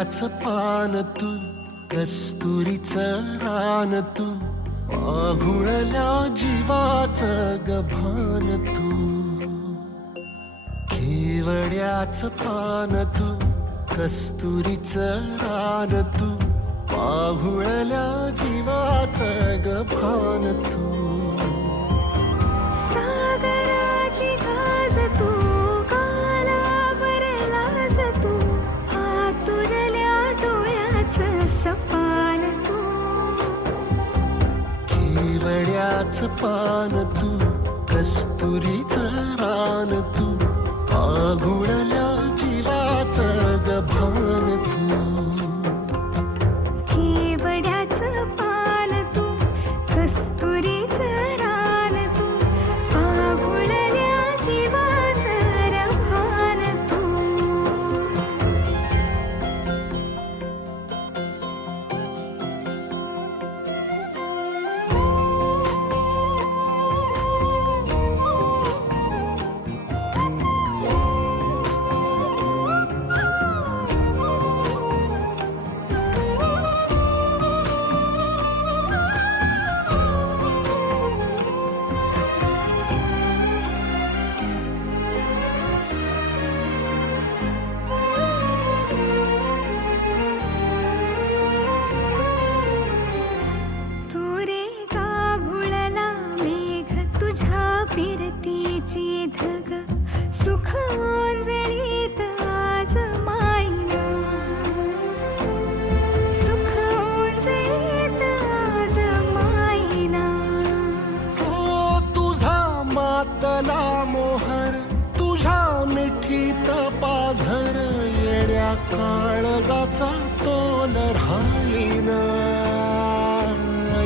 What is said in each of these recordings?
केवड्याचं पान तू, कस्तुरीचं रान तू, पाघुळल्या जीवाचं गभान तू. केवड्याचं पान तू, कस्तुरीचं रान तू, पाघुळल्या जीवाचं गभान तू. सागराची गाज तू, गालावर लाज तू, आतुरल्या डोळ्याचं सपान तू. केवड्याचं पान तू, कस्तुरीचं रान तू, पाघुळल्या जीवाचं गभान तू. केवड्याचं पान तू, कस्तुरीचं रान तू, पाघुळल्या जीवाचं रभान तू. फिरतीची धग सुख ओंजळीत आज मायना, सुख ओंजळीत आज मायना. हो तुझा मातला मोहर, तुझ्या मिठीत पाझर, येड्या काळजाचा तोल राहीना,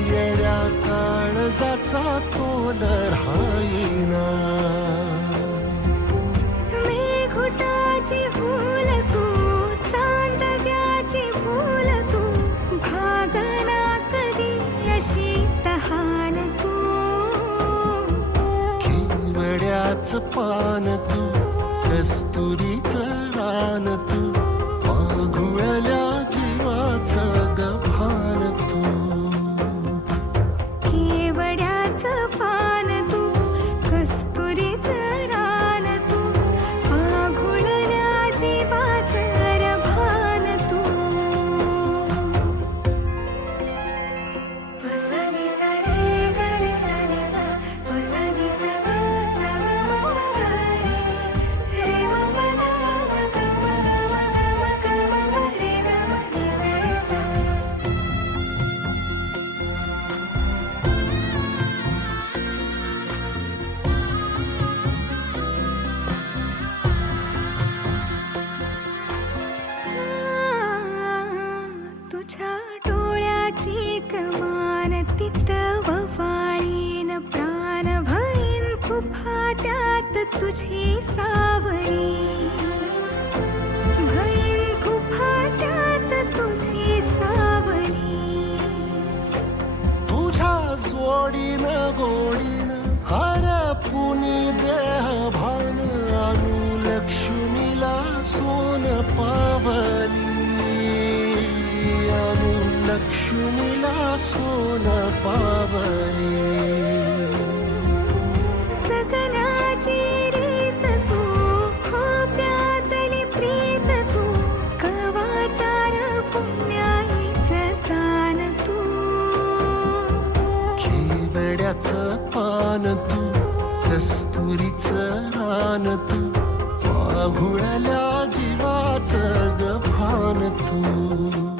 येड्या काळजाचा तोल राहीना. मेघुटाची फूल तू, चांदव्याची फूल तू, भागना कधी अशी तहान तू. केवड्याचं पान तू, कस्तुरीचं रान तू, पाघुळल्या जीवाचं गभान तू. केवड्याचं पान तू, कस्तुरीचं रान तू, पाघुळल्या जीवाचं रभान तू. सा नि सा रे ग रे सा नि सा, सा नि सा ग सा ग म ग रे, रे म प ध म ग म ग म ग म ग म म रे ग म नि सा रे सा. तुझ्या डोळ्याची कमान तिथं ववाळीन प्राण भईन फुफाट्यात तुझी सावरी, भईन फुफाट्यात तुझी सावरी. तुझ्या जोडीनं गोडीनं हरपुनी देह भान, अनुलक्ष्मीला सोन पावली, अनुलक्ष्मीला सोन पावली. सगनाची रीत तू, खोप्यातली प्रीत तू, कवाचार पुण्याईचं दान तू. केवड्याचं पान तू, कस्तुरीचं रान तू, पाघुळल्या जीवाचं गभान तू.